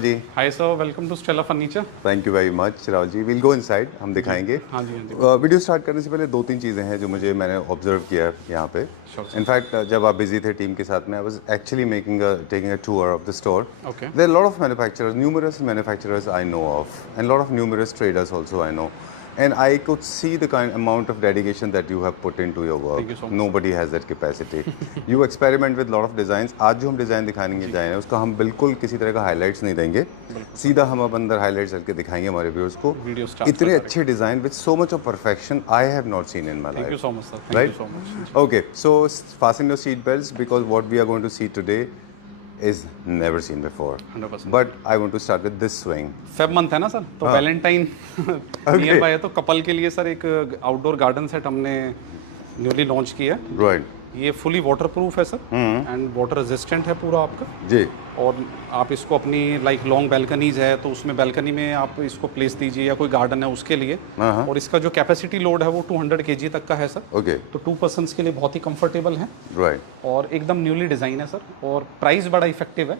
Rahul ji. Hi sir, welcome to Stella Furniture. Thank you very much Rahul ji. Will go inside, हम दिखाएंगे। हाँ जी, हाँ जी। Video start करने से पहले दो तीन चीज़ें हैं जो मैंने ऑब्जर्व किया है यहाँ पे। Sure, sir. इनफैक्ट जब आप बिजी थे टीम के साथ में, I was actually taking a tour of the store. Okay. There lot of manufacturers, numerous manufacturers I know of, and lot of numerous traders also I know. And I could see the kind amount of dedication that you have put into your work. Thank you so much, Nobody has that capacity. You experiment with lot of designs. आज जो हम design दिखाने जाए हैं उसका हम बिल्कुल किसी तरह का हाइलाइट्स नहीं देंगे, सीधा हम अब अंदर हाइलाइट्स करके दिखाएंगे हमारे व्यूअर्स को। Video start इतने कर अच्छे design with so much of perfection I have not seen in my Thank you life. so much, sir. Thank you so much. Okay, so fasten your seat belts because what we are going to see today is never seen before. 100%. But I want to start with this swing. Feb month है ना sir, तो Valentine near by है, तो couple के लिए sir एक outdoor garden set हमने newly launch किया है। Right. ये फुली वाटर प्रूफ है सर, एंड वाटर रेजिस्टेंट है पूरा आपका। जी। और आप इसको अपनी लाइक लॉन्ग बैल्कनीज है तो उसमें बैल्कनी में आप इसको प्लेस दीजिए, या कोई गार्डन है उसके लिए। और इसका जो कैपेसिटी लोड है वो 200 kg तक का है सर। Okay. तो 2 पर्सन्स के लिए बहुत ही कंफर्टेबल है। Right. और एकदम न्यूली डिजाइन है सर, और प्राइस बड़ा इफेक्टिव है।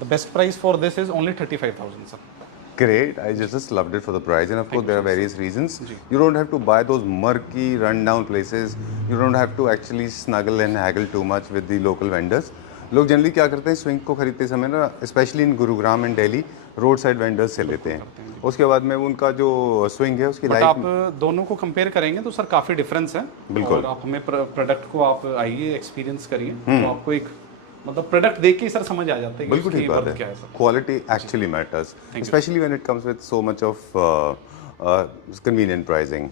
The best price for this is only 35,000 sir. Great. I just loved it for the price, and of course there are various reasons. You don't have to buy those murky, run-down places. You don't have to actually snuggle and haggle too much with the local vendors. लोग generally क्या करते हैं, swing को खरीदते समय ना, specially in Gurugram and Delhi, road side vendors से लेते हैं। उसके बाद में उनका जो स्विंग है उसकी लाइफ, आप दोनों को कंपेयर करेंगे तो सर काफी डिफरेंस है। बिल्कुल। और आप हमें प्रोडक्ट को आप आइए, एक्सपीरियंस करिए, तो आपको एक मतलब प्रोडक्ट देख के ही सर समझ आ जाता है कि बिल्कुल उसकी ठीक बात वर्थ क्या है। है sir. Quality actually matters, specially when it comes with so much of convenient pricing.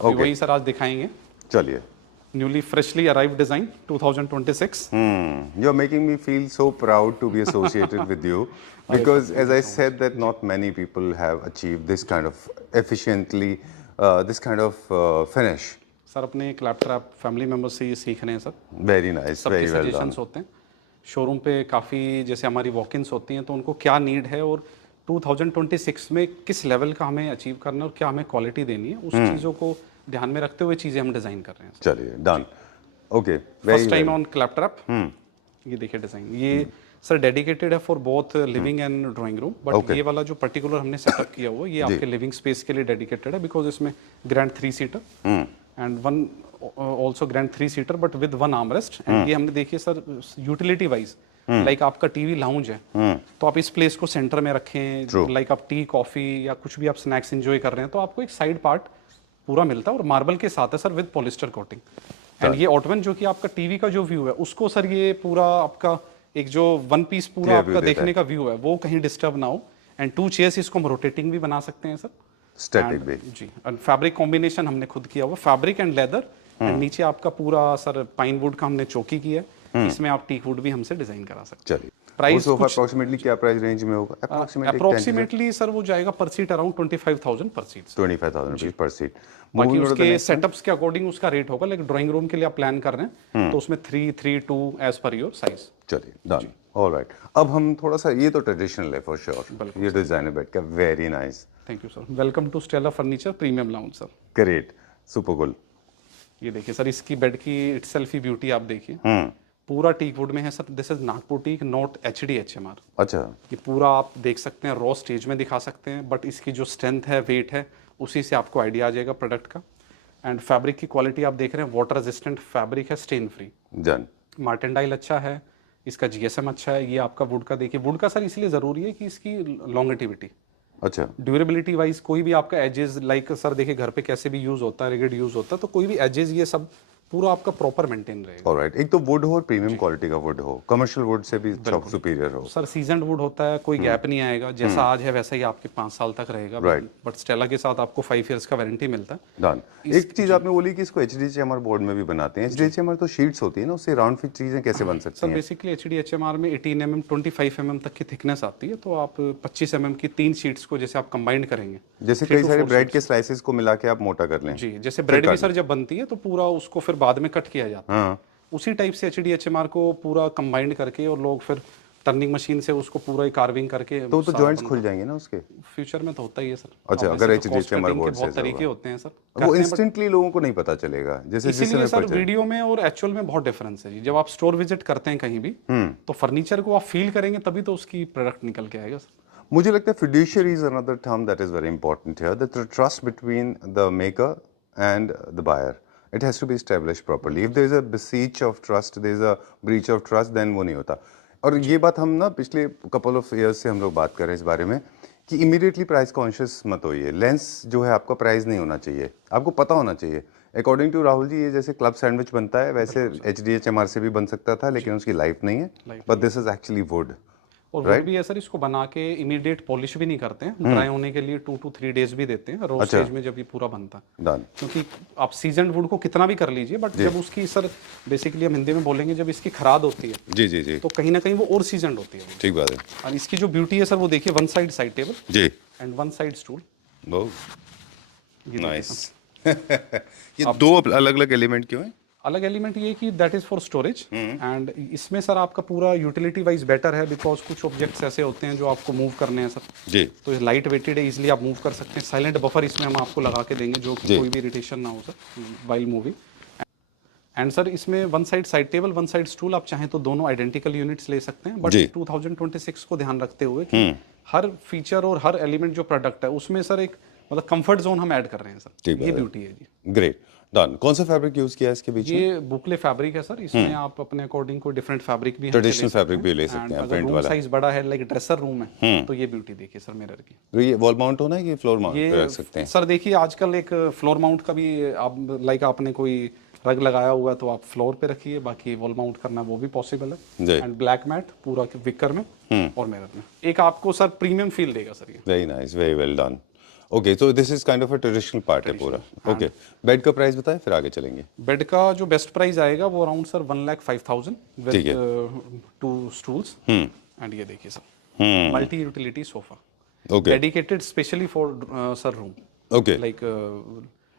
तो वही सर आज दिखाएंगे। चलिए। Newly freshly arrived design 2026। You are making me feel so proud to be associated with you because, as I said, that not many people have achieved this kind of efficiently, this kind of finish. Sir अपने क्लैपट्रैप family members से ये सीख रहे हैं sir. Very nice, सबके very well done. Suggestions होते हैं showroom पे, काफ़ी जैसे हमारी वॉक-इन्स होती हैं तो उनको क्या नीड है और 2026 में किस लेवल का हमें अचीव करना है और क्या हमें क्वालिटी देनी है, उस चीज़ों को ध्यान में रखते हुए चीज़ें हम डिज़ाइन कर रहे हैं। चलिए, done. Okay, first time on Claptrap. ये देखिए डिज़ाइन, ये सर डेडिकेटेड है for both living and drawing room, but ये वाला जो पर्टिकुलर हमने सेटअप किया हुआ है ये आपके लिविंग स्पेस के लिए डेडिकेटेड है, बिकॉज इसमें grand 3 seater and one also grand 3 seater but with 1 armrest. And ये हमने देखिए सर यूटिलिटी वाइज, लाइक आपका टीवी लाउंज है तो आप इस प्लेस को सेंटर में रखें, लाइक आप टी कॉफी या कुछ भी आप स्नैक्स एंजॉय कर रहे हैं तो आपको एक साइड पार्ट पूरा मिलता है, और मार्बल के साथ है sir with polyester coating. And ये ऑटवन जो कि आपका टीवी का जो व्यू है उसको सर ये पूरा आपका एक जो वन पीस पूरा आपका देखने का व्यू है वो कहीं डिस्टर्ब ना हो। एंड 2 चेयर्स इसको हम रोटेटिंग भी बना सकते हैं सर, स्टैटिक भी। जी। एंड फैब्रिक कॉम्बिनेशन हमने खुद किया हुआ, फैब्रिक एंड लेदर। एंड नीचे आपका पूरा सर पाइन वुड का हमने चौकी किया है, इसमें आप टीक वुड भी हमसे डिजाइन करा सकते हैं। चलिए, प्राइस सोफा अप्रोक्सीमेटली क्या प्राइस रेंज में होगा? अप्रोक्सीमेटली सर वो जाएगा पर सीट अराउंड 25,000 पर सीट। 25,000 rupees per seat. बाकी उसके सेटअप्स के अकॉर्डिंग उसका रेट होगा, लाइक ड्राइंग रूम के लिए आप प्लान कर रहे हैं तो उसमें 3, 3, 2 एज पर योर साइज। चलिए, डन। ऑलराइट, अब हम थोड़ा सा, ये तो ट्रेडिशनल है फॉर श्योर, ये डिजाइनर बेड का very nice. Thank you sir. Welcome to Stella Furniture premium lounge sir. Great, super cool. ये देखिए सर, इसकी बेड की इटसेल्फ ही ब्यूटी आप देखिए, पूरा टीक वुड में है sir. This is Nagpur teak, not HD HMR। अच्छा। ये पूरा आप देख सकते हैं, रॉ स्टेज में दिखा सकते हैं, बट इसकी जो स्ट्रेंथ है, वेट है, उसी से आपको आइडिया आ जाएगा प्रोडक्ट का। एंड फैब्रिक की क्वालिटी आप देख रहे हैं, वाटर रेजिस्टेंट फैब्रिक है, स्टेन फ्री। डन। मार्टेंडाइल अच्छा है, इसका GSM अच्छा है। ये आपका वुड का देखिए, वुड का सर इसलिए ज़रूरी है कि इसकी लॉन्गेटिविटी, अच्छा, ड्यूरेबिलिटी वाइज कोई भी आपका एजेस, लाइक सर देखिए घर पे कैसे भी यूज होता है, रिगिड यूज होता है, तो कोई भी एजेस ये सब पूरा आपका प्रॉपर मेंटेन रहेगा। ऑलराइट, एक तो वुड हो और प्रीमियम क्वालिटी का वुड हो, कमर्शियल वुड से भी सुपीरियर हो। सर सीजनड वुड होता है, कोई गैप नहीं आएगा, जैसा आज है वैसा ही आपके 5 साल तक रहेगा। Right. बट स्टेला के साथ आपको 5 इयर्स का वारंटी मिलता है। डन। एक चीज आपने बोली कि इसको HDHMR बोर्ड में भी बनाते हैं। HDHMR तो शीट्स होती है ना, उससे राउंड फिट चीजें कैसे बन सकती सर हैं? बेसिकली HDHMR में 18 mm 25 mm तक की थिकनेस आती है, तो आप 25 mm की 3 शीट्स को जैसे आप कंबाइंड करेंगे, जैसे कई सारे ब्रेड के स्लाइसेस को मिला के आप मोटा कर लें। जी, जैसे ब्रेड भी सर जब बनती है तो पूरा उसको फिर बाद में कट किया जाता है, उसी टाइप से HDHMR को पूरा कंबाइंड करके, और लोग फिर टर्निंग मशीन से उसको पूरा कार्विंग करके तो जॉइंट्स खुल जाएंगे ना उसके? फ्यूचर में तो होता ही है सर। अच्छा, अगर HDHMR बोर्ड से बहुत तरीके होते हैं सर, वो इंस्टेंटली लोगों को नहीं पता चलेगा, जैसे इसीलिए सर वीडियो में और एक्चुअल में बहुत डिफरेंस है जी। जब आप स्टोर विजिट करते हैं कहीं भी तो फर्नीचर को आप फील करेंगे तभी तो उसकी प्रोडक्ट निकल के आएगा सर। मुझे लगता है fiduciary is another term that is very important here. That the trust between the maker and the buyer, it has to be established properly. If there is a breach of trust, there is a breach of trust, then वो नहीं होता. और ये बात हम ना पिछले couple of years से हम लोग बात कर रहे हैं इस बारे में कि इमीडिएटली प्राइस कॉन्शियस मत होइए. लेंस जो है आपका प्राइस नहीं होना चाहिए, आपको पता होना चाहिए. अकॉर्डिंग टू राहुल जी, ये जैसे क्लब सैंडविच बनता है वैसे HDHMR से भी बन सकता था, लेकिन उसकी लाइफ नहीं है. But this is actually would. और वुड भी है सर, इसको बना के इमीडिएट पॉलिश भी नहीं करते हैं, ड्राई होने के लिए 2 to 3 डेज भी देते हैं रो स्टेज में जब ये पूरा बनता है. डन. क्योंकि आप सीजन वुड को कितना भी कर लीजिए, बट जब उसकी सर बेसिकली हम हिंदी में बोलेंगे जब इसकी खराद होती है जी जी जी, तो कहीं ना कहीं वो और सीजन होती है. ठीक बात है. और इसकी जो ब्यूटी है सर वो देखिए, वन साइड टेबल जी and one side stool. Nice. ये दो अलग अलग एलिमेंट क्यों हैं? अलग एलिमेंट ये कि that is for storage, and इसमें सर आपका पूरा यूटिलिटी वाइज बेटर है, बिकॉज कुछ ऑब्जेक्ट्स ऐसे होते हैं जो आपको मूव करने हैं सर जी. तो ये लाइट वेटेड है, इजीली आप मूव कर सकते हैं. साइलेंट बफर इसमें हम आपको लगा के देंगे जो कि कोई भी इरिटेशन ना हो sir while moving. And sir इसमें one side table one side stool, आप चाहें तो दोनों आइडेंटिकल यूनिट्स ले सकते हैं, बट 2026 को ध्यान रखते हुए कि हर फीचर और हर एलिमेंट जो प्रोडक्ट है उसमें सर एक मतलब कंफर्ट जोन हम ऐड कर रहे हैं सर. ये ब्यूटी है जी. ग्रेट. डन. कौन सा फैब्रिक यूज किया है इसके बीच में? ये बुकले फैब्रिक है सर. इसमें आप अपने अकॉर्डिंग कोई डिफरेंट फैब्रिक भी ट्रेडिशनल फैब्रिक भी ले सकते हैं, प्रिंट वाला. साइज बड़ा है लाइक ड्रेसर रूम है तो ये ब्यूटी देखिए सर मिरर की. तो ये वॉल माउंट होना है कि फ्लोर माउंट पे रख सकते हैं? सर देखिए आजकल एक फ्लोर माउंट का भी आप लाइक आपने कोई रग लगाया हुआ है तो आप फ्लोर पे रखिए, बाकी वॉल माउंट करना वो भी पॉसिबल है. एंड ब्लैक मैट पूरा विकर में और मिरर में एक आपको सर प्रीमियम फील देगा सर ये. Very nice, very well done. Okay, so this is kind of a traditional part है पूरा. ओके, बेड का प्राइस बताएं फिर आगे चलेंगे. बेड का जो बेस्ट प्राइस आएगा वो around sir 1,05,000 with 2 stools. And ये देखिए sir multi utility sofa, dedicated specially for sir room. Okay, like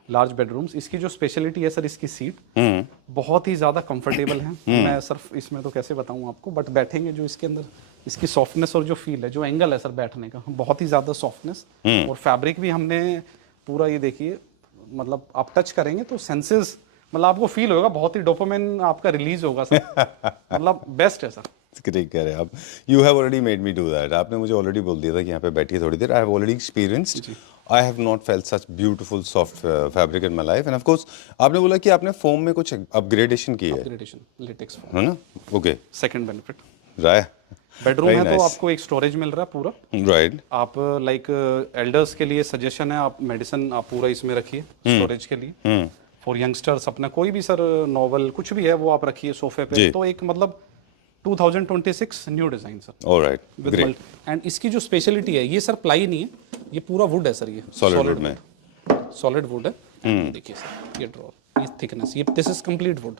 large bedrooms. इसकी जो स्पेशलिटी है सर इसकी सीट बहुत ही ज़्यादा कंफर्टेबल है. मैं सर इसमें तो कैसे बताऊं आपको, बट बैठेंगे जो इसके अंदर इसकी सॉफ्टनेस और जो फील है, जो एंगल है सर बैठने का, बहुत ही ज़्यादा सॉफ्टनेस. और फैब्रिक भी हमने पूरा ये देखिए, मतलब आप टच करेंगे तो सेंसेस मतलब आपको फील होगा, बहुत ही डोपामिन आपका रिलीज होगा सर. मतलब बेस्ट है सर. ठीक कह रहे हैं आप. You have already made me do that. आपने मुझे ऑलरेडी बोल दिया था कि यहाँ पे बैठिए थोड़ी देर. I have already experienced. I have not felt such beautiful soft fabric in my life. And of course आपने बोला कि आपने फोम में कुछ अपग्रेडेशन की है. अपग्रेडेशन लेटेक्स फोम है ना? Okay, second benefit right. Bedroom है तो आपको एक स्टोरेज मिल रहा है पूरा. राइट. आप लाइक एल्डर्स के लिए सजेशन है, आप मेडिसिन आप पूरा इसमें रखिए स्टोरेज के लिए. फॉर यंगस्टर्स अपना कोई भी सर नॉवल कुछ भी है वो आप रखिए सोफे पे. तो एक मतलब 2026 new design sir. Alright, great. And इसकी जो स्पेशलिटी है, ये सर प्लाई नहीं है, ये पूरा वुड है सर. ये सॉलिड वुड में सॉलिड वुड है. देखिए सर ये ड्रॉ, ये थिकनेस, ये this is complete would.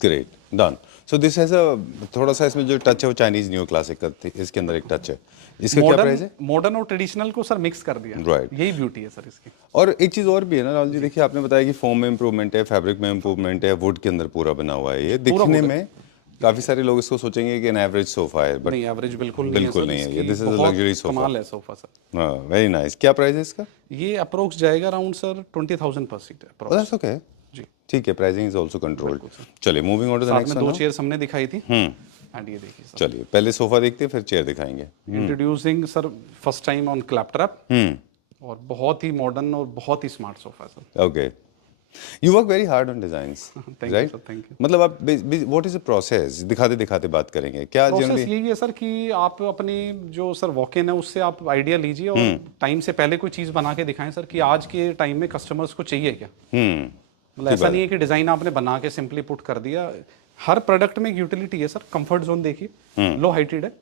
Great, done. So this has a थोड़ा सा इसमें जो टच है वो चाइनीज न्यू क्लासिक का इसके अंदर एक टच है. इसका क्या प्राइस है? मॉडर्न और ट्रेडिशनल को सर मिक्स कर दिया. राइट. यही ब्यूटी है सर इसकी. और एक चीज और भी है ना राहुल जी, देखिए आपने बताया कि फोम में इंप्रूवमेंट है, फैब्रिक में इंप्रूवमेंट है, वुड के अंदर पूरा बना हुआ है. ये दिखने में काफी सारे लोग इसको सोचेंगे कि एन एवरेज सोफा है, बट नहीं, एवरेज बिल्कुल नहीं है. ये this is a luxury sofa. कमाल है सोफा सर. हां, वेरी नाइस. क्या प्राइस है इसका? ये अप्रोक्स जाएगा अराउंड सर 20,000 पर सीट है. दैट्स ओके जी. ठीक है, प्राइसिंग इज आल्सो कंट्रोल्ड. चलिए moving on to the next. 2 chairs हमने दिखाई थी. एंड ये देखिए सर. चलिए पहले सोफा देखते हैं फिर चेयर दिखाएंगे. Introducing sir first time on Claptrap. और बहुत ही मॉडर्न और बहुत ही स्मार्ट सोफा है sir. Okay, you work very hard on designs. Thank right? you sir, thank you. मतलब आप what is the process? दिखाते दिखाते बात करेंगे क्या? प्रोसेस यही है सर कि आप अपनी जो सर वॉक इन है उससे आप आइडिया लीजिए और टाइम से पहले कोई चीज बना के दिखाएं सर कि आज के टाइम में कस्टमर्स को चाहिए क्या. मतलब ऐसा नहीं है कि डिजाइन आपने बना के सिंपली पुट कर दिया. हर प्रोडक्ट में एक यूटिलिटी है सर. कंफर्ट जोन देखिए, लो हाइटेड है.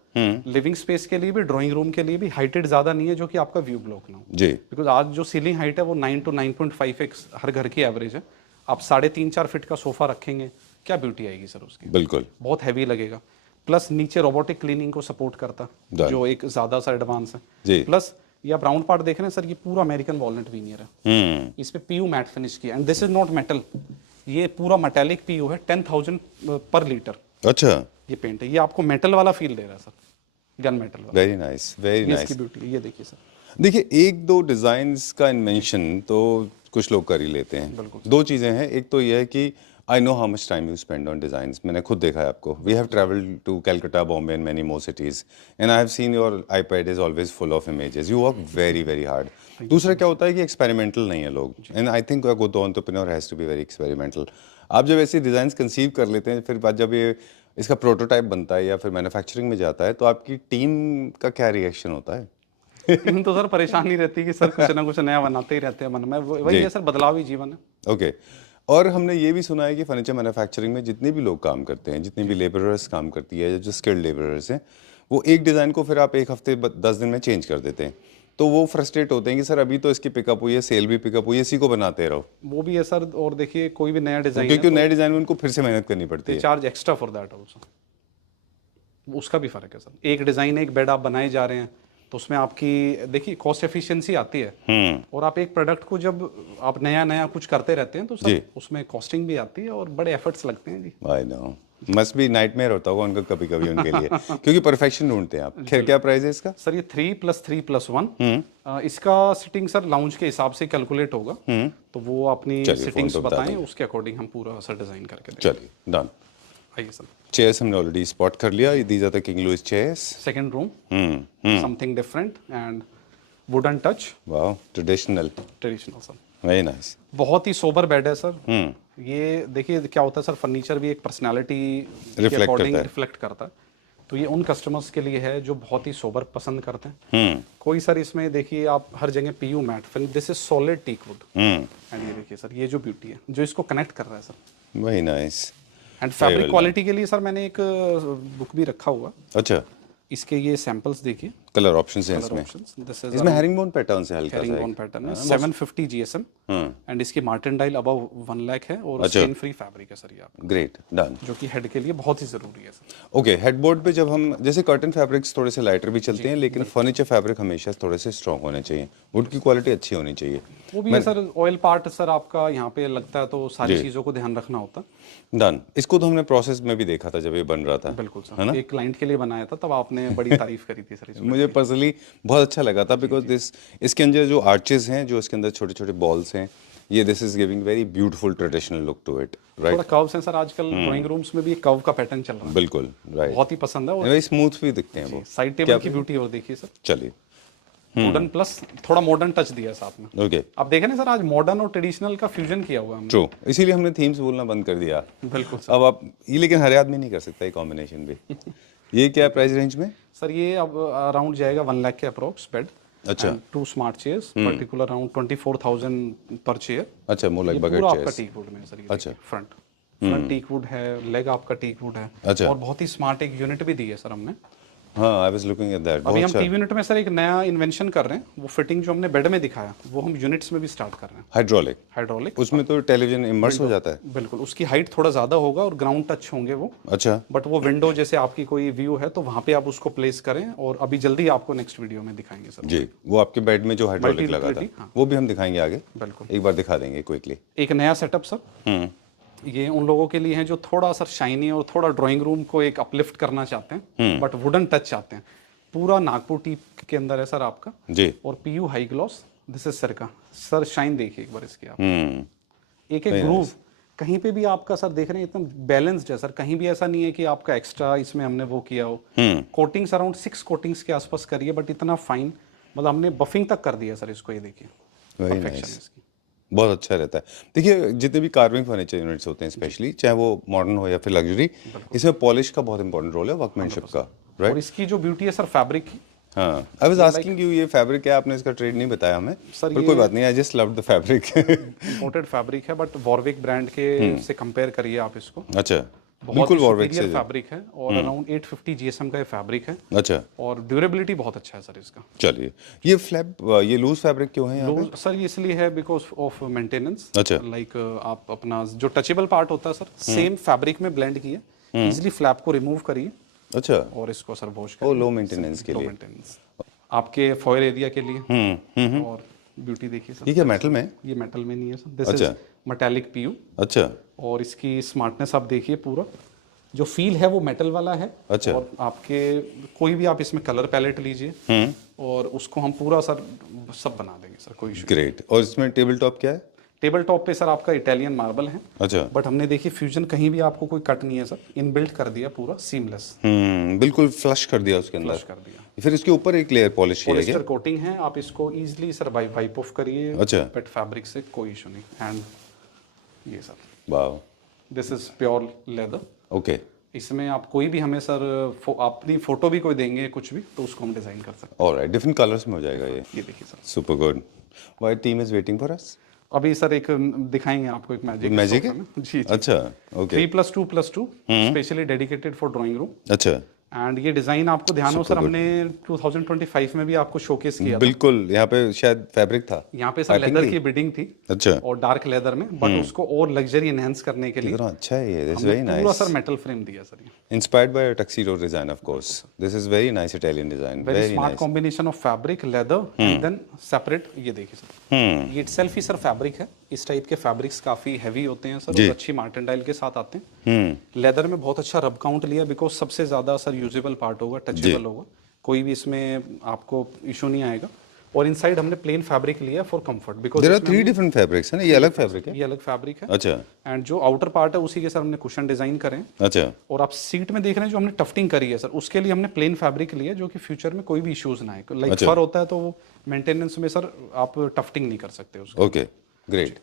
लिविंग स्पेस के लिए भी, ड्राइंग रूम के लिए भी हाइटेड ज्यादा नहीं है जो कि आपका व्यू ब्लॉक ना हो जी. बिकॉज आज जो सीलिंग हाइट है वो 9 to 9.5x हर घर की एवरेज है. आप 3.5-4 फीट का सोफा रखेंगे, क्या ब्यूटी आएगी सर उसकी. बिल्कुल बहुत हैवी लगेगा. प्लस नीचे रोबोटिक क्लीनिंग को सपोर्ट करता जो एक ज्यादा सा एडवांस है. प्लस ये आप राउंड पार्ट देख रहे हैं सर, ये पूरा अमेरिकन वॉलनट वीनियर है. इस पे पीयू मैट फिनिश किया. And this is not metal, ये पूरा मेटालिक पीयू है. 10,000 पर लीटर. अच्छा, ये पेंट है. ये आपको मेटल वाला फील दे रहा है सर, गन मेटल वाला. Very nice, very nice. इसकी ब्यूटी ये देखिए सर. देखिए एक दो डिजाइन्स का इन्वेंशन तो कुछ लोग कर ही लेते हैं. दो चीजें हैं, एक तो ये है कि I know how much time you spend on designs. मैंने खुद देखा है आपको. We have traveled to Calcutta, Bombay and many more cities. And I have seen your iPad is always full of images. You work very, very hard. दूसरा क्या होता है कि experimental नहीं है लोग. And I think a good entrepreneur has to be very experimental. आप जब ऐसे डिज़ाइंस कंसीव कर लेते हैं, फिर बाद जब ये इसका प्रोटोटाइप बनता है या फिर मैन्युफैक्चरिंग में जाता है, तो आपकी टीम का क्या रिएक्शन होता है? टीम तो सर परेशान ही रहती है कि सर कुछ ना कुछ नया बनाते ही रहते हैं मन में. वही है सर, बदलाव ही जीवन है. ओके. और हमने ये भी सुना है कि फर्नीचर मैन्युफैक्चरिंग में जितने भी लोग काम करते हैं, जितनी भी लेबरर्स काम करती है, जो स्किल्ड लेबरर्स हैं, वो एक डिज़ाइन को फिर आप एक हफ्ते 10 दिन में चेंज कर देते हैं. तो वो फ्रस्ट्रेट होते हैं कि सर अभी तो इसकी पिकअप हुई है, सेल भी पिकअप हुई है, इसी को बनाते रहो. वो भी है सर. और देखिए कोई भी नया डिजाइन क्योंकि नए डिज़ाइन में उनको फिर से मेहनत करनी पड़ती है. Charge extra for that also. उसका भी फर्क है सर. एक डिजाइन, एक बेड आप बनाए जा रहे हैं, तो उसमें आपकी देखिए कॉस्ट एफिशिएंसी आती है. और आप एक प्रोडक्ट को जब आप नया नया कुछ करते रहते हैं तो सर उसमें कॉस्टिंग भी आती है और बड़े एफर्ट्स लगते हैं जी. I know. Must be nightmare होता होगा उनका कभी कभी उनके लिए क्योंकि परफेक्शन ढूंढते हैं आप. खैर क्या प्राइस है इसका सर? ये 3+3+1. इसका सिटिंग सर लाउंज के हिसाब से कैलकुलेट होगा. तो वो अपनी सिटिंग्स बताएं, उसके अकॉर्डिंग हम पूरा सर डिजाइन करके देंगे. चलिए डन. आइए सर. चेयर्स हमने ऑलरेडी स्पॉट कर लिया. These are the King Louis chairs. Second room, something different and wooden touch. Wow, traditional sir. Very nice. बहुत ही सोबर बेड है सर. ये देखिए क्या होता है सर, फर्नीचर भी एक पर्सनालिटी के अकॉर्डिंग रिफ्लेक्ट करता है. तो ये उन कस्टमर्स के लिए है जो बहुत ही सोबर पसंद करते हैं. कोई सर इसमें देखिए आप हर जगह पीयू मैट, फिर this is solid teak wood. And ये देखिए सर, ये जो ब्यूटी है जो इसको कनेक्ट कर रहा है sir. Very nice. And fabric quality के लिए सर मैंने एक बुक भी रखा हुआ. अच्छा. इसके ये सैंपल्स देखिए, कलर ऑप्शंस हैं इसमें. इसमें हेरिंगबोन पैटर्न से हल्का सा हेरिंगबोन पैटर्न है. 750 GSM एंड इसकी मार्टिनडाइल अबव 1 लाख है और स्टेन फ्री फैब्रिक है सर. ये आप ग्रेट डन. जो कि हेड के लिए बहुत ही जरूरी है सर. ओके. हेडबोर्ड पे जब हम जैसे कर्टन फैब्रिक्स थोड़े से लाइटर भी चलते हैं, लेकिन फर्नीचर फैब्रिक हमेशा थोड़े से स्ट्रॉन्ग होने चाहिए. वुड की क्वालिटी अच्छी होनी चाहिए. वो भी है सर. ऑयल पार्ट सर आपका यहाँ पे लगता है तो सारी चीजों को ध्यान रखना होता है. डन. इसको तो हमने प्रोसेस में भी देखा था जब ये बन रहा था. बिल्कुल सर. एक क्लाइंट के लिए बनाया था, तब आपने बड़ी तारीफ करी थी सर. मुझे पर्सनली बहुत अच्छा लगा था बिकॉज इसके अंदर जो आर्चेस हैं, जो इसके अंदर छोटे छोटे बॉल्स हैं, ये this is giving very beautiful traditional look to it. Right. थोड़ा कर्व्स हैं सर. आजकल ड्राइंग रूम्स में भी कर्व का पैटर्न चल रहा है. बिल्कुल राइट. बहुत ही पसंद है. और वेरी स्मूथ भी दिखते हैं वो. साइड टेबल की ब्यूटी और देखिए सर. चलिए. मॉडर्न प्लस थोड़ा मॉडर्न टच दिया है साथ में. ओके. आप देखें ना सर, आज मॉडर्न और ट्रेडिशनल का फ्यूजन किया हुआ है. ट्रू. इसीलिए हमने थीम्स बोलना बंद कर दिया. बिल्कुल सर. अब आप ये, लेकिन हर आदमी नहीं कर सकता ये कॉम्बिनेशन भी. ये क्या प्राइस रेंज में सर? ये अब अराउंड जाएगा 1 लाख के अप्रोक्स बेड. अच्छा. 2 स्मार्ट चेयर्स, पर्टिकुलर अराउंड 24,000 पर चेयर. अच्छा. मोर लाइक बकेट पूरा चेयर्स. आपका टीक वुड में सर. ये अच्छा. फ्रंट टीक वुड है, लेग आपका टीक वुड है. अच्छा. और बहुत ही स्मार्ट एक यूनिट भी दी है सर हमने. हाँ, I was looking at that. अभी हम टीवी यूनिट में सर एक नया इन्वेंशन कर रहे हैं. वो फिटिंग जो हमने बेड में दिखाया वो हम यूनिट्स में भी स्टार्ट कर रहे हैं. हाइड्रोलिक. उसमें तो टेलीविजन इमर्स हो जाता है. बिल्कुल. उसकी हाइट थोड़ा ज्यादा होगा और ग्राउंड टच होंगे वो. अच्छा. बट वो विंडो जैसे आपकी कोई व्यू है तो वहाँ पे आप उसको प्लेस करें. और अभी जल्दी आपको नेक्स्ट वीडियो में दिखाएंगे सर. जी. वो आपके बेड में जो हाइड्रोलिक लगा था वो भी हम दिखाएंगे आगे. बिल्कुल. एक बार दिखा देंगे क्विकली. एक नया सेटअप सर. ये उन लोगों के लिए है जो थोड़ा सर शाइनी और थोड़ा ड्राइंग रूम को एक अपलिफ्ट करना चाहते हैं बट वुडन टच चाहते हैं. पूरा नागपुर टीप के अंदर है सर आपका. जी. और PU high gloss. This is sir का. सर शाइन देखिए एक बार इसकी आप. एक ग्रूव कहीं पे भी आपका सर देख रहे हैं एकदम बैलेंस्ड है सर. कहीं भी ऐसा नहीं है कि आपका एक्स्ट्रा इसमें हमने वो किया हो. कोटिंग्स अराउंड 6 कोटिंग्स के आसपास करिए बट इतना फाइन, मतलब हमने बफिंग तक कर दिया सर इसको. ये देखिए परफेक्शन इसकी. बहुत अच्छा रहता है. देखिए जितने भी कार्विंग फर्नीचर यूनिट्स होते हैं स्पेशली, चाहे वो मॉडर्न हो या फिर लग्जरी, इसमें पॉलिश का बहुत इंपॉर्टेंट रोल है, वर्कमैनशिप का. राइट. और इसकी जो ब्यूटी है सर फैब्रिक की. हाँ. आई वाज आस्किंग यू ये फैब्रिक क्या, आपने इसका ट्रेड नहीं बताया हमें सर. कोई बात नहीं. I just loved the fabric. Imported fabric है बट वॉरविक ब्रांड के से कंपेयर करिए आप इसको. अच्छा. बिल्कुल वॉरविक से फैब्रिक है और अराउंड 850 GSM का ये फैब्रिक है. अच्छा. और ड्यूरेबिलिटी बहुत अच्छा है सर इसका. चलिए. ये फ्लैप, ये लूज फैब्रिक क्यों है यहाँ पे? सर ये इसलिए है बिकॉज ऑफ मेंटेनेंस. अच्छा. लाइक आप अपना जो टचेबल पार्ट होता है सर सेम फैब्रिक में ब्लेंड किए, इजीली फ्लैप को रिमूव करिए. अच्छा. और इसको सर वॉश करिए. लो मेंटेनेंस के लिए. आपके फॉयर एरिया के लिए. और ब्यूटी देखिए सर. ये क्या मेटल में? ये मेटल में नहीं है sir. This is metallic PU. अच्छा. और इसकी स्मार्टनेस आप देखिए. पूरा जो फील है वो मेटल वाला है. अच्छा. और आपके कोई भी आप इसमें कलर पैलेट लीजिए और उसको हम पूरा सर सब बना देंगे सर. कोई इशू. ग्रेट. और इसमें टेबल टॉप क्या है? टेबल टॉप पे सर आपका इटालियन मार्बल है, अच्छा। बट हमने देखिए फ्यूजन कहीं भी आपको कोई कट नहीं है सर, इनबिल्ट कर दिया पूरा सीमलेस, बिल्कुल फ्लश कर दिया उसके अंदर। फ्लश कर दिया। फिर इसके ऊपर एक लेयर पॉलिश किया पॉलिस्टर गया। कोटिंग है, आप इसको इजीली सर वाइप ऑफ करिए अच्छा। पेट फैब्रिक से, कोई इशू नहीं। एंड ये sir wow, this is pure leather. Okay. इसमें आप कोई भी हमें सर अपनी फोटो भी कोई देंगे कुछ भी तो उसको हम डिजाइन कर सकते हैं। ऑलराइट, डिफरेंट कलर्स में हो जाएगा ये। ये देखिए sir, super good. White team is waiting for us. अभी सर एक दिखाएंगे आपको एक मैजिक है? जी जी। अच्छा, okay. 3+2+2 specially dedicated for drawing room. अच्छा, एंड ये डिजाइन आपको ध्यान हो सर, हमने 2025 में भी आपको शोकेस किया था। बिल्कुल। यहाँ पे शायद फैब्रिक था। यहाँ पे सर लेदर की बिडिंग थी अच्छा, और डार्क लेदर में, बट उसको और लग्जरी एनहांस करने के लिए कितना अच्छा है ये। दिस हमने वेरी पूरा नाइस। सर मेटल फ्रेम दिया सर। ये inspired by tuxedo design of course. This is very nice Italian design, very very smart nice. Combination of fabric, leather and then separate. ये देखिए सर, ये itself ही sir fabric है। इस type के fabrics काफी heavy होते हैं सर और अच्छी मार्टेंडाइल के साथ आते हैं। लेदर में बहुत अच्छा रब काउंट लिया, बिकॉज सबसे ज्यादा सर यूजेबल पार्ट होगा, टचेबल होगा, कोई भी इसमें आपको इशू नहीं आएगा। और इनसाइड हमने प्लेन फैब्रिक लिया for comfort, because there are 3 different fabrics है ना, ये अलग फैब्रिक है। ये अलग फैब्रिक है। अच्छा, एंड जो आउटर पार्ट है उसी के सर हमने कुशन डिजाइन करे हैं। अच्छा, और आप सीट में देख रहे हैं जो हमने टफ्टिंग करी है सर, उसके लिए हमने प्लेन फैब्रिक लिया जो कि फ्यूचर में कोई भी इश्यूज ना आए। लाइक फर होता है तो वो मेंटेनेंस में सर आप टफ्टिंग नहीं कर सकते उसको। Okay, great,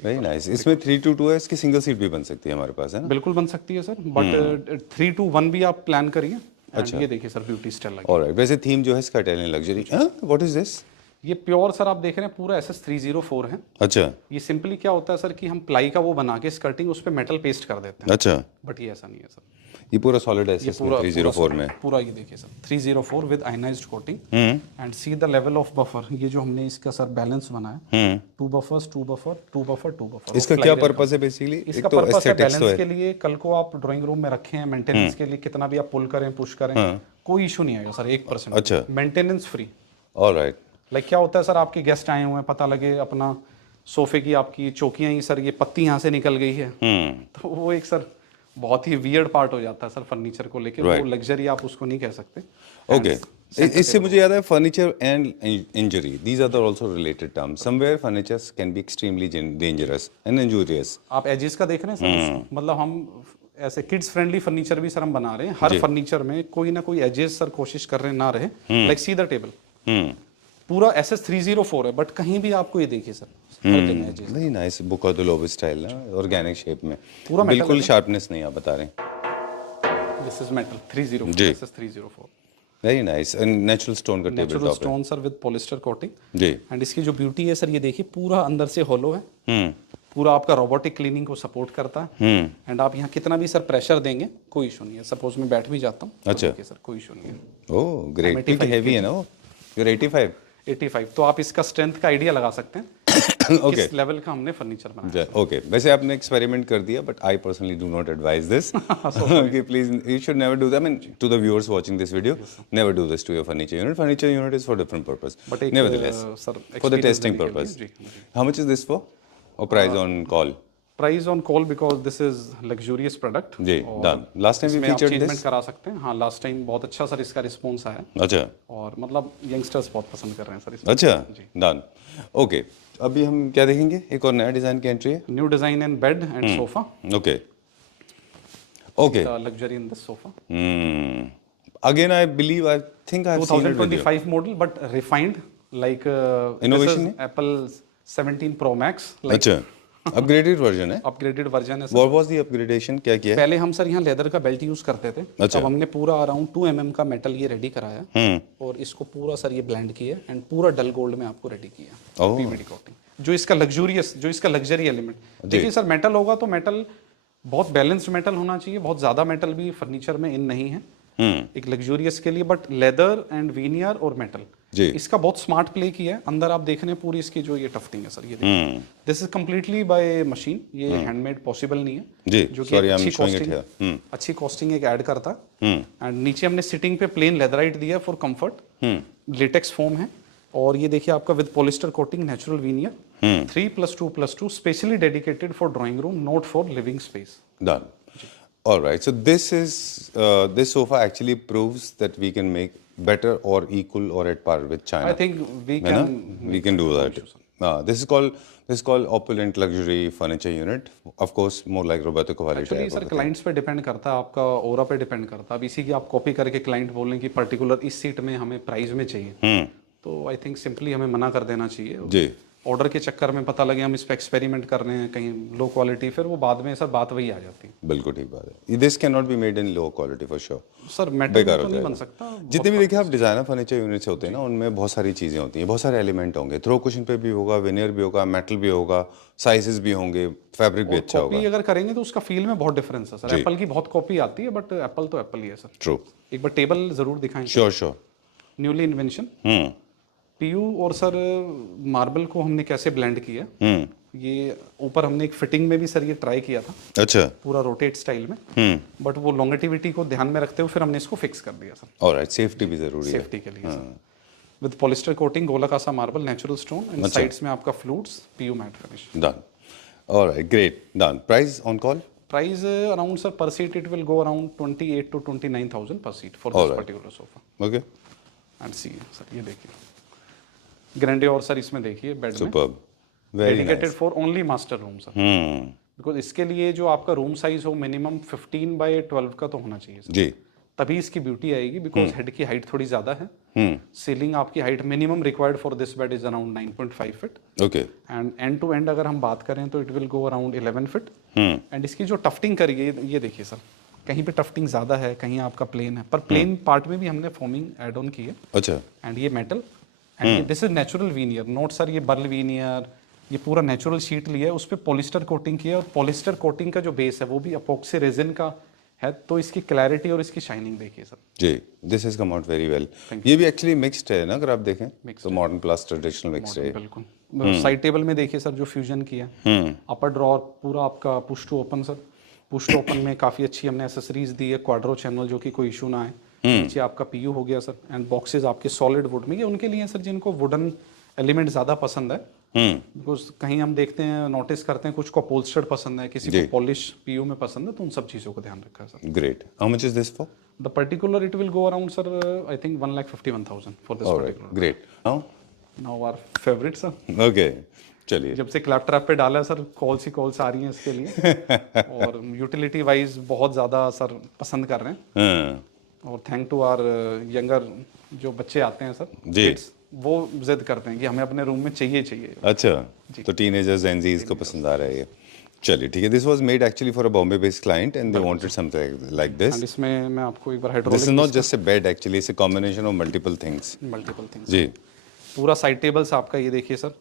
very nice. इसमें 3-2-2 है, इसकी सिंगल सीट भी बन सकती है हमारे पास, है ना? बिल्कुल बन सकती है सर, बट 3-2-1 भी आप प्लान करिए। अच्छा, ये देखिए सर ब्यूटी स्टाइल लगी। ऑलराइट, वैसे थीम जो है इसका Italian luxury. What is this? ये प्योर सर आप देख रहे हैं पूरा SS304 है। अच्छा, ये सिंपली क्या होता है सर कि हम प्लाई का वो बना के स्कर्टिंग उस पे मेटल पेस्ट कर देते हैं, अच्छा। बट ये ऐसा नहीं है सर। ये पूरा सॉलिड है ये इसमें पूरा 304 में। पूरा ये देखिए sir 304 with ionised coating and see the level of buffer. ये जो हमने इसका सर बैलेंस बनाया, 2 बफर्स 2 बफर 2 बफर 2 बफर। इसका क्या पर्पस है बेसिकली? इसका पर्पस है बैलेंस के लिए, कल को आप ड्राइंग रूम में रखें मेंटेनेंस के लिए, कितना भी आप पुल करें पुश करें कोई इशू नहीं आएगा सर 1%। अच्छा, मेंटेनेंस फ्री। ऑलराइट। लाइक क्या होता है सर, आपके गेस्ट आए हुए हैं, पता लगे अपना सोफे की आपकी चौकियां ही सर ये पत्ती यहाँ से निकल गई है, तो वो एक सर बहुत ही वियर्ड पार्ट हो जाता है सर फर्नीचर को लेके। वो लग्जरी आप उसको नहीं कह सकते। ओके, इससे मुझे याद है furniture and injury, these are also related terms. Somewhere furnitures can be extremely dangerous and injurious. आप एजेस का देख रहे हैं सर, मतलब हम ऐसे किड्स फ्रेंडली फर्नीचर भी सर हम बना रहे हैं। हर फर्नीचर में कोई ना कोई एजेस सर कोशिश कर रहे ना रहे। लाइक सी द टेबल पूरा SS304 है, बट कहीं भी आपको ये देखिए sir very nice book of the lobe style ना, ऑर्गेनिक शेप में, पूरा बिल्कुल शार्पनेस नहीं आप बता रहे। दिस इज मेटल 304 जी। SS304 very nice and natural stone का टेबल नेचुरल टॉप है stone sir with polyester coating जी। एंड इसकी जो ब्यूटी है सर ये देखिए पूरा अंदर से होलो है, पूरा आपका रोबोटिक क्लीनिंग को सपोर्ट करता है। एंड आप यहाँ कितना भी सर प्रेशर देंगे कोई इशू नहीं है। सपोज मैं बैठ भी जाता हूँ, अच्छा सर कोई इशू नहीं है। ओह ग्रेट, क्योंकि हेवी है ना वो। योर 85 तो आप इसका स्ट्रेंथ का आइडिया लगा सकते हैं ओके किस लेवल का हमने फर्नीचर बनाया। ओके, वैसे आपने एक्सपेरिमेंट कर दिया, but I personally do not advise this. Okay, please you should never do that. I mean to the viewers watching this video, never do this to your furniture unit. Furniture unit is for different purpose, but nevertheless sir for the testing purpose. How much is this for, और price on call? Price on call because this is luxurious product जी, done. Last time we featured changement this. करा सकते हैं। हाँ, last time बहुत अच्छा sir इसका response आया अच्छा, और मतलब यंगस्टर्स बहुत पसंद कर रहे हैं सर इसमें। अच्छा, डन। ओके, अभी हम क्या देखेंगे? एक और नया डिजाइन की एंट्री है, new design in bed and sofa. Okay okay, luxury in this sofa. Again I believe, I think I have seen it with you. 2025 model but refined like Innovation है? Apple 17 Pro Max। अच्छा, upgraded version है। Upgraded version है sir. What was the upgradation? क्या किया? पहले हम sir यहाँ leather का बेल्ट यूज करते थे। अच्छा। अब हमने पूरा अराउंड 2 mm का मेटल ये रेडी कराया और इसको पूरा सर ये ब्लेंड किया एंड पूरा डल गोल्ड में आपको रेडी किया ओह। PVD coating. जो इसका लग्जरी एलिमेंट देखिए सर, मेटल होगा तो मेटल बहुत बैलेंस्ड मेटल होना चाहिए। बहुत ज्यादा मेटल भी फर्नीचर में इन नहीं है एक लग्जूरियस के लिए, बट लेदर एंड वीनियर और मेटल जी। इसका बहुत स्मार्ट प्ले किया है। अंदर आप देख रहे हैं पूरी इसकी जो ये टफ्टिंग है सर, ये देखिए this is completely by machine, ये हैंडमेड पॉसिबल नहीं है जी। जो कि Sorry, I'm अच्छी showing it कॉस्टिंग here. अच्छी कॉस्टिंग एक ऐड करता है। एंड नीचे हमने सिटिंग पे प्लेन लेदराइट दिया फॉर कंफर्ट, लेटेक्स फोम है और ये देखिए आपका with polyester coating natural veneer 3+2+2 specially dedicated for drawing room, not for living space. Done. All right. So this sofa actually proves that we can make better or equal or at par with China. I think we है ना? can We can do that. This is called This is called opulent luxury furniture unit. Of course, more like Roberto Cavalli actually type sir of a thing. Clients पे depend करता है, आपका ओरा पे depend करता है। अब इसी की आप कॉपी करके क्लाइंट बोलें कि पर्टिकुलर इस सीट में हमें प्राइस में चाहिए, तो आई थिंक सिंपली हमें मना कर देना चाहिए। जी। ऑर्डर के चक्कर में पता लगे हम इस पे एक्सपेरिमेंट कर रहे हैं कहीं लो क्वालिटी, फिर वो बाद में सर बात वही आ जाती है। बिल्कुल ठीक बात है। This can not be made in low quality for sure. Sir metal बेकार तो हो नहीं जाएगा। बन सकता। जितने भी देखिए आप डिजाइनर फर्नीचर यूनिट्स होते हैं ना, उनमें बहुत सारी चीजें होती हैं, बहुत सारे एलिमेंट होंगे। थ्रो कुशन पे भी होगा, विनियर भी होगा, मेटल भी होगा, साइजेस भी होंगे, फैब्रिक भी अच्छा होगा। कॉपी अगर करेंगे तो उसका फील में बहुत डिफरेंस है सर। एप्पल की बहुत कॉपी आती है, बट एप्पल तो एप्पल ही है सर। ट्रू। एक बार टेबल जरूर दिखाएं। Sure sure. Newly invention PU और सर मार्बल को हमने कैसे ब्लेंड किया। ये ऊपर हमने एक फिटिंग में भी सर ये ट्राई किया था, अच्छा। पूरा रोटेट स्टाइल में, बट वो लॉन्गेटिविटी को ध्यान में रखते हुए फिर हमने इसको फिक्स कर दिया सर, ऑलराइट, सेफ्टी भी जरूरी है। सेफ्टी के लिए सर। विद पॉलिस्टर कोटिंग, गोला कासा marble, natural stone and sides में आपका flutes, PU matte finish. Done. Alright, great, done. Price on call? Price around sir per seat it will go around 28 to 29,000 per seat for this particular sofa. Okay. And see sir, ये देखिए grande, और sir इसमें देखिए bed में superb, very dedicated for only master room sir. Because इसके लिए जो आपका रूम साइज हो मिनिमम 15/12 का तो होना चाहिए सर, जी। तभी इसकी ब्यूटी आएगी। बिकॉज हेड की हाइट थोड़ी ज्यादा है, सीलिंग आपकी height minimum required for this bed is around 9.5 feet, okay. And end to end अगर हम बात करें तो it will go around 11 feet. And इसकी जो टफ्टिंग करी है, ये देखिए सर, कहीं पे टफ्टिंग ज्यादा है, कहीं आपका प्लेन है, पर प्लेन पार्ट में भी हमने फॉर्मिंग एड ऑन की है। अच्छा। एंड ये metal, and this is natural veneer, note sir ये बर्ल वीनियर, ये पूरा नेचुरल शीट लिया है, उस पर पॉलिस्टर कोटिंग किया है, और पॉलिस्टर कोटिंग का जो बेस है वो भी अपोक्सी रेजिन का है, तो इसकी क्लैरिटी और इसकी शाइनिंग देखिए सर। जी, this is come out very well. ये भी एक्चुअली मिक्स्ड है ना, अगर आप देखें तो मॉडर्न प्लस ट्रेडिशनल मिक्स्ड है। बिल्कुल। साइड टेबल में देखिए सर जो फ्यूजन किया, अपर ड्रॉर पूरा आपका push to open sir. Push to open में काफी अच्छी हमने एसेसरीज दी है, क्वाड्रो चैनल जो कि कोई इशू ना आए। नीचे आपका पीयू हो गया सर, एंड बॉक्सेस आपके सॉलिड वुड में, ये उनके लिए सर जिनको वुडन एलिमेंट ज्यादा पसंद है। बिकॉज कहीं हम देखते हैं, नोटिस करते हैं कुछ को अपहोल्स्टर्ड पसंद है, किसी को पॉलिश पीयू में पसंद है, तो उन सब चीजों को ध्यान रखा है sir. Great. How much is this for? The particular it will go around sir I think 1,51,000 for this particular. Great. Now our favourite sir. Okay, चलिए। जब से क्लैप ट्रैप पे डाला है सर, कॉल्स ही कॉल्स आ रही हैं इसके लिए और यूटिलिटी वाइज बहुत ज़्यादा सर पसंद कर रहे हैं। और थैंक टू आवर यंगर जो बच्चे आते हैं सर, जी, वो जिद करते हैं कि हमें अपने रूम में चाहिए चाहिए। अच्छा, तो टीनेजर्स एंड जीज को पसंद आ रहा है ये। चलिए ठीक है। This was made actually for a Bombay based client and they wanted something like this. And इसमें मैं आपको एक बार this hydraulic, is not just a bed actually, it's a combination of multiple things. जी। पूरा साइड टेबल्स आपका ये देखिए सर,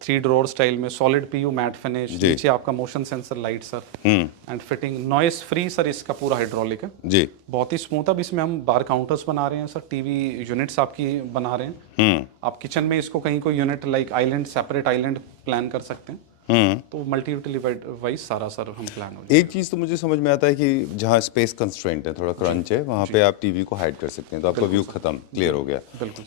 3 ड्रॉर स्टाइल में, सॉलिड पीयू मैट फिनिश, नीचे आपका motion sensor light sir, and fitting noise free sir, इसका पूरा हाइड्रोलिक है जी। बहुत ही स्मूथ। अब इसमें हम बार काउंटर्स बना रहे हैं सर, टीवी यूनिट्स आपकी बना रहे हैं। आप किचन में इसको कहीं कोई unit like island, separate island plan कर सकते हैं, तो मल्टी यूटिलिटी वाइज सारा सर हम प्लान हो जाए। एक चीज तो मुझे समझ में आता है कि जहाँ स्पेस कंस्ट्रेंट है, थोड़ा क्रंच है, वहाँ पे आप टीवी को हाइड कर सकते हैं, तो आपका व्यू खत्म, क्लियर हो गया।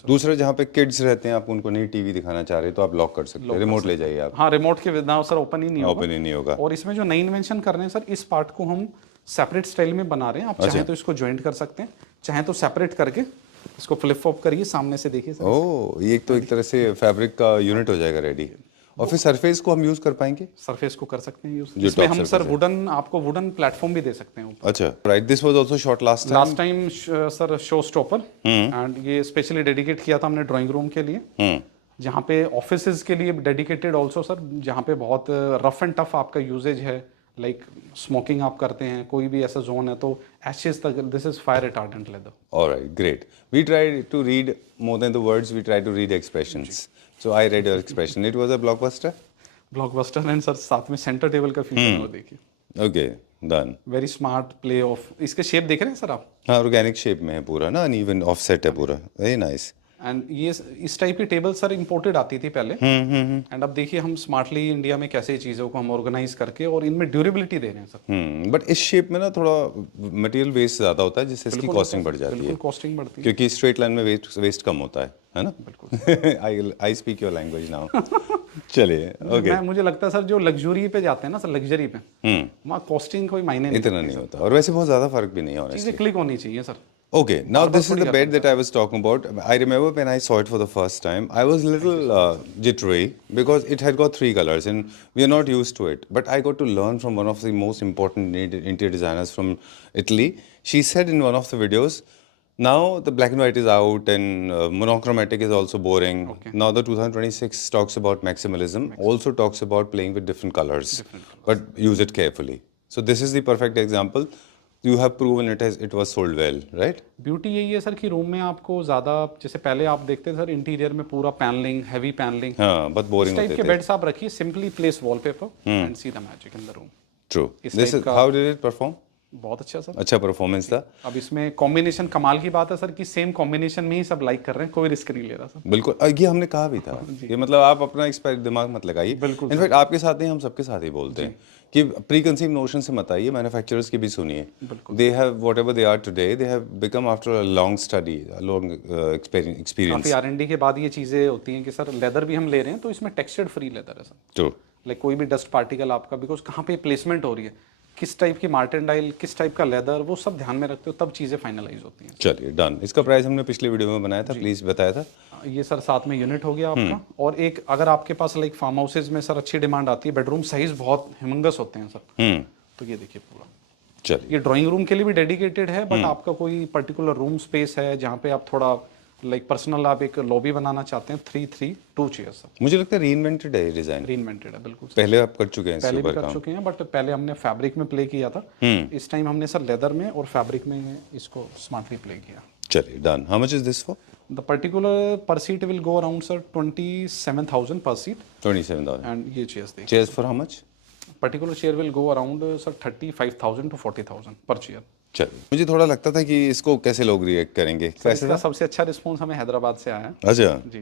दूसरा, जहाँ पे किड्स रहते हैं, आप उनको नहीं टीवी दिखाना चाह रहे तो आप लॉक कर सकते हैं, रिमोट ले जाइए आप। हाँ, रिमोट के बिना सर ओपन ही नहीं होगा। ओपन ही नहीं होगा। और इसमें जो नई इन्वेंशन कर रहे हैं सर, इस पार्ट को हम सेपरेट स्टाइल में बना रहे हैं। आप चाहें तो इसको ज्वाइंट कर सकते हैं, चाहें तो सेपरेट करके इसको फ्लिप फ्लॉप करिए, सामने से देखिए सर। ओह, ये तो एक तरह से फैब्रिक का यूनिट हो जाएगा रेडी। और फिर सरफेस को हम यूज कर पाएंगे? सरफेस को कर सकते हैं यूज। इसमें हम सर वुडन, आपको वुडन प्लेटफॉर्म भी दे सकते हैं। अच्छा, right. This was also shot last time sir show stopper, and ये स्पेशली डेडिकेट किया था हमने ड्राइंग रूम के लिए, जहाँ पे ऑफिसेज के लिए डेडिकेटेड ऑल्सो सर, जहाँ पे बहुत रफ एंड टफ आपका यूजेज है, लाइक स्मोकिंग आप करते हैं, कोई भी ऐसा जोन है तो एशेस तक, this is fire retardant leather. Alright, great. We try to read more than the words, we try to read expressions. So I read your expression. It was a blockbuster. Blockbuster, and sir साथ में centre table का feature वो देखिए। Okay, done. Very smart play of, इसके shape देख रहे हैं sir आप? हाँ, ऑर्गेनिक शेप में है पूरा ना, अनइवन ऑफसेट है पूरा, वेरी नाइस। एंड ये इस टाइप की टेबल सर इंपोर्टेड आती थी पहले, एंड अब देखिए हम स्मार्टली इंडिया में कैसे चीज़ों को हम ऑर्गेनाइज करके और इनमें ड्यूरेबिलिटी दे रहे हैं सर। बट इस शेप में ना थोड़ा मटेरियल वेस्ट ज़्यादा होता है, जिससे इसकी कॉस्टिंग बढ़ जाती है। कॉस्टिंग बढ़ती है क्योंकि स्ट्रेट लाइन में वेस्ट कम होता है ना? बिल्कुल। I speak your language now. चलिए, ओके। मुझे लगता है सर जो लग्जरी पे जाते हैं ना सर, लग्जरी पे वहाँ कॉस्टिंग कोई मायने नहीं, इतना नहीं होता, और वैसे बहुत ज़्यादा फर्क भी नहीं होना। चीज़ें क्लिक होनी चाहिए sir. Okay, now this is the bed that I was talking about. I remember when I saw it for the first time, I was a little jittery because it had got 3 colors and we are not used to it. But I got to learn from one of the most important interior designers from Italy. She said in one of the videos, now the black and white is out and monochromatic is also boring. Okay. Now the 2026 talks about maximalism, also talks about playing with different colors, but use it carefully. So this is the perfect example. You have proven it was sold well, right? Beauty यही है sir कि room में आपको ज़्यादा, जैसे पहले आप देखते थे सर इंटीरियर में पूरा पैनलिंग, हैवी पैनलिंग, हाँ, बहुत बोरिंग टाइप होते के थे। बेड्स आप रखिए, simply place wallpaper and see the magic in the room. True. इस This टाइप is का how did it perform? बहुत अच्छा सर। अच्छा परफॉर्मेंस था। अब इसमें कॉम्बिनेशन कमाल की बात है सर कि सेम कॉम्बिनेशन में ही सब लाइक कर रहे हैं, कोई रिस्क नहीं ले रहा सर। बिल्कुल, ये हमने कहा भी था। ये मतलब आप अपना एक्सपेरिमेंट दिमाग मत लगाइए। बिल्कुल इनफैक्ट आपके साथ नहीं, हम सबके साथ ही बोलते हैं कि प्री कंसीव नोशन से मत आइए, मैन्युफैक्चरर्स की भी सुनिए। They have whatever they are today, they have become after a long study, a long experience. काफी R&D के बाद ये चीजें होती हैं कि सर लेदर भी हम ले रहे हैं तो इसमें टेक्सचर्ड फ्री लेदर है सर। ट्रू। लाइक कोई भी डस्ट पार्टिकल आपका, बिकॉज कहाँ पे प्लेसमेंट हो रही है, किस टाइप की मार्टेंडाइल, किस टाइप का लेदर, वो सब ध्यान में रखते हो तब चीज़ें फाइनलाइज होती हैं। चलिए डन। इसका प्राइस हमने पिछले वीडियो में बनाया था, प्लीज बताया था। ये सर साथ में यूनिट हो गया आपका। और एक अगर आपके पास लाइक फार्म हाउसेज में सर अच्छी डिमांड आती है, बेडरूम साइज बहुत ह्यूमंगस होते हैं सर, तो ये देखिए पूरा। चलिए, ये ड्राइंग रूम के लिए भी डेडिकेटेड है, बट आपका कोई पर्टिकुलर रूम स्पेस है जहाँ पे आप थोड़ा लाइक पर्सनल आप एक लॉबी बनाना चाहते हैं, 3-3-2 चेयर्स सर। मुझे लगता है रीइन्वेंटेड है ये डिजाइन। रीइन्वेंटेड है बिल्कुल। पहले आप कर चुके हैं इसके पहले भी ऊपर कर काम। चुके हैं, बट पहले हमने फैब्रिक में प्ले किया था, इस टाइम हमने सर लेदर में और फैब्रिक में इसको स्मार्टली प्ले किया। चलिए done. How much is this for? The particular per seat will go around sir 27,000 per seat 27,000। And ये चेयर्स देखिए। Chairs for how much? Particular chair will go around sir 35,000 to 40,000 पर chair. चलिए, मुझे थोड़ा लगता था कि इसको कैसे लोग रिएक्ट करेंगे। कैसे इसका सबसे अच्छा रिस्पॉन्स हमें हैदराबाद से आया है। अच्छा जी।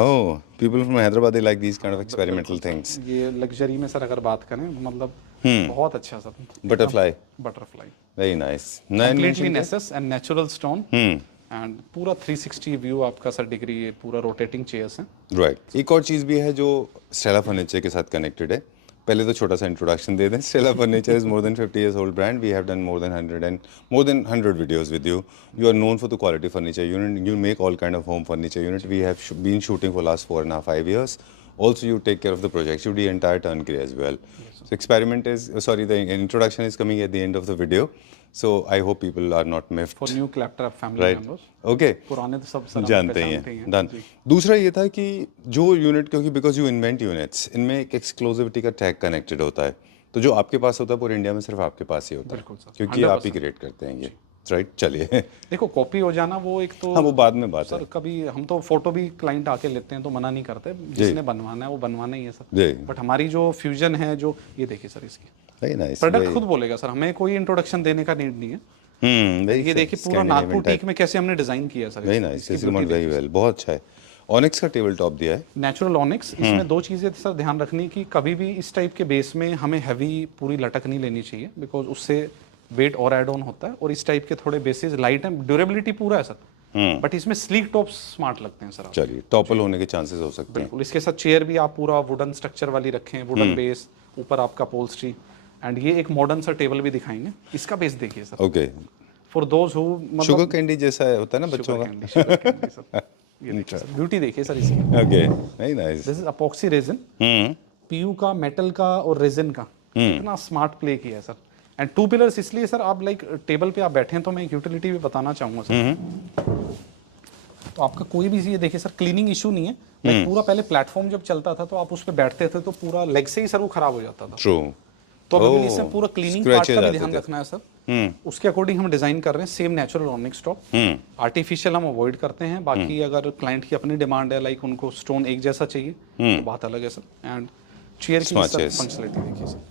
Oh, people from Hyderabad they like these kind of experimental things. ये लग्जरी में सर अगर बात करें मतलब बहुत अच्छा sir. Butterfly, butterfly very nice. Completely नेसेस एंड नेचुरल स्टोन एंड पूरा 360 व्यू आपका सर डिग्री, ये पूरा रोटेटिंग चेयर्स हैं। राइट। एक और चीज़ भी है जो स्टेला फर्नीचर के साथ कनेक्टेड है। पहले तो छोटा सा इंट्रोडक्शन दे दें। Stella furniture is more than 50 years old brand. We have done more than 100 videos with you. You are known for the quality furniture unit. You make all kind of home furniture unit. We have been shooting for last 4.5 years. Also, you take care of the projects. You do the entire turnkey as well. So the introduction is coming at the end of the video. So I hope people are not miffed. For new Claptrap family Right. members. Okay. पुराने तो सब sir जानते ही हैं। Done. दूसरा ये था कि जो यूनिट, क्योंकि बिकॉज यू इन्वेंट यूनिट्स, इनमें एक एक्सक्लूसिविटी का टैग कनेक्टेड होता है, तो जो आपके पास होता है पूरे इंडिया में सिर्फ आपके पास ही होता है। बिल्कुल सर, क्योंकि आप ही क्रिएट करते हैं ये। राइट। चलिए। देखो कॉपी हो जाना वो एक तो हाँ, वो बाद में बात है। सर कभी हम तो फोटो भी क्लाइंट आके लेते हैं तो मना नहीं करते, जिसने बनवाना है वो बनवाना ही है सर। जी। बट हमारी जो फ्यूजन है, जो ये देखिए सर इसकी वेरी नाइस। प्रोडक्ट खुद बोलेगा सर, हमें कोई इंट्रोडक्शन देने का नीड नहीं है। ये देखिए पूरा नागपुर टीक में कैसे हमने डिजाइन किया sir. Very nice, very well, बहुत अच्छा है। ऑनिक्स का टेबल टॉप दिया है, नेचुरल ऑनिक्स। इसमें दो चीजें सर ध्यान रखनी कि कभी भी इस टाइप के बेस में हमें हैवी पूरी लटक नहीं लेनी चाहिए, बिकॉज उससे वेट और एड ऑन होता है। और इस टाइप के थोड़े बेसिस लाइट है, ड्यूरेबिलिटी पूरा है सर, बट इसमें स्लीक टॉप्स स्मार्ट लगते हैं सर। चलिए, टॉपल होने के चांसेस हो सकते हैं। बिल्कुल। इसके साथ चेयर भी आप पूरा वुडन स्ट्रक्चर वाली रखें, वुडन बेस, ऊपर आपका पोल्स्ट्री, एंड ये एक मॉडर्न सा टेबल भी दिखाएंगे। इसका बेस देखिए sir. Okay. For those who sugar candy जैसा होता है ना बच्चों का। ब्यूटी देखिए सर इसकी। Okay, very nice. This is epoxy resin, PU का, मेटल का और रेजिन का, इतना स्मार्ट प्ले किया है सर। एंड 2 पिलर्स इसलिए सर, आप लाइक टेबल पे आप बैठे हैं तो मैं एक यूटिलिटी भी बताना चाहूंगा सर। तो आपका कोई भी ये देखिए सर क्लीनिंग इशू नहीं है। Like पूरा पहले प्लेटफॉर्म जब चलता था तो आप उस पर बैठते थे तो पूरा लेग से ही सर वो खराब हो जाता था। ट्रू। तो अभी इसमें पूरा क्लीनिंग पार्ट का भी ध्यान रखना है सर। उसके अकॉर्डिंग हम डिजाइन कर रहे हैं। Same natural onyx top, artificial हम अवॉइड करते हैं। बाकी अगर क्लाइंट की अपनी डिमांड है, लाइक उनको स्टोन एक जैसा चाहिए, तो बात अलग है सर। एंड चेयर की फंक्शनलिटी देखिए sir.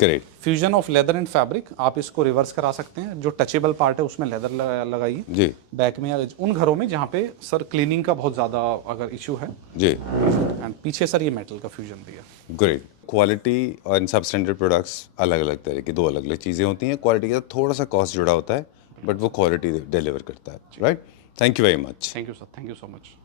Great. Fusion of leather and fabric, आप इसको रिवर्स करा सकते हैं। जो टचेबल पार्ट है उसमें लेदर लगाइए जी। बैक में उन घरों में जहाँ पे सर क्लीनिंग का बहुत ज्यादा अगर इशू है जी। एंड पीछे सर ये मेटल का फ्यूजन दिया। ग्रेट। क्वालिटी और सबस्टैंडर्ड प्रोडक्ट्स अलग अलग तरह की, दो अलग अलग चीज़ें होती हैं। क्वालिटी का थोड़ा सा कॉस्ट जुड़ा होता है, बट वो क्वालिटी डिलीवर करता है। Right. Thank you very much. Thank you sir, thank you so much.